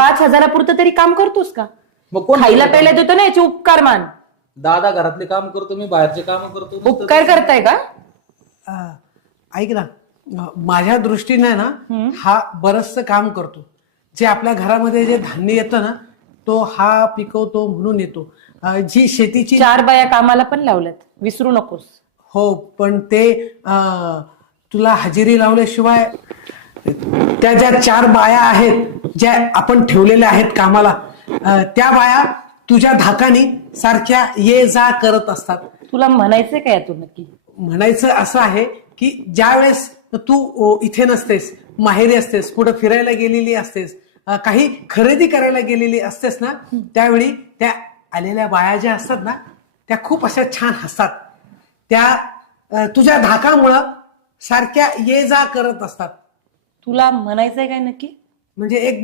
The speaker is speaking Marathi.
5,000पुरतं तरी काम करतोस का? मग कोण खायला करतं प्यायला काम? देतो ना, याचे उपकार मान. दादा घरातले काम करतो, मी बाहेरचे काम करतो. नुसतं उपकार करताय का? ऐक ना, माझ्या दृष्टीने ना हा बरचसं काम करतो. जे आपल्या घरामध्ये जे धान्य येतं ना, तो हा पिकवतो म्हणून येतो. जी शेतीची 4 बाया कामाला पण लावल्यात, विसरू नकोस. हो, पण ते तुला हजेरी लावल्याशिवाय त्या ज्या 4 बाया आहेत ज्या आपण ठेवलेल्या आहेत कामाला, त्या बाया तुझ्या धाकानी सारख्या ये जा करत असतात. तुला म्हणायचंय का यातून नक्की? म्हणायचं असं आहे की ज्या वेळेस तू इथे नसतेस, माहेरी असतेस, कुठं फिरायला गेलेली असतेस, काही खरेदी करायला गेलेली असतेस ना, त्यावेळी त्या आलेल्या बाया ज्या असतात ना, त्या खूप अशा छान हसतात. त्या तुझ्या धाकामुळं सारख्या ये जा करत असतात. तुला म्हणायचंय काय नक्की? म्हणजे एक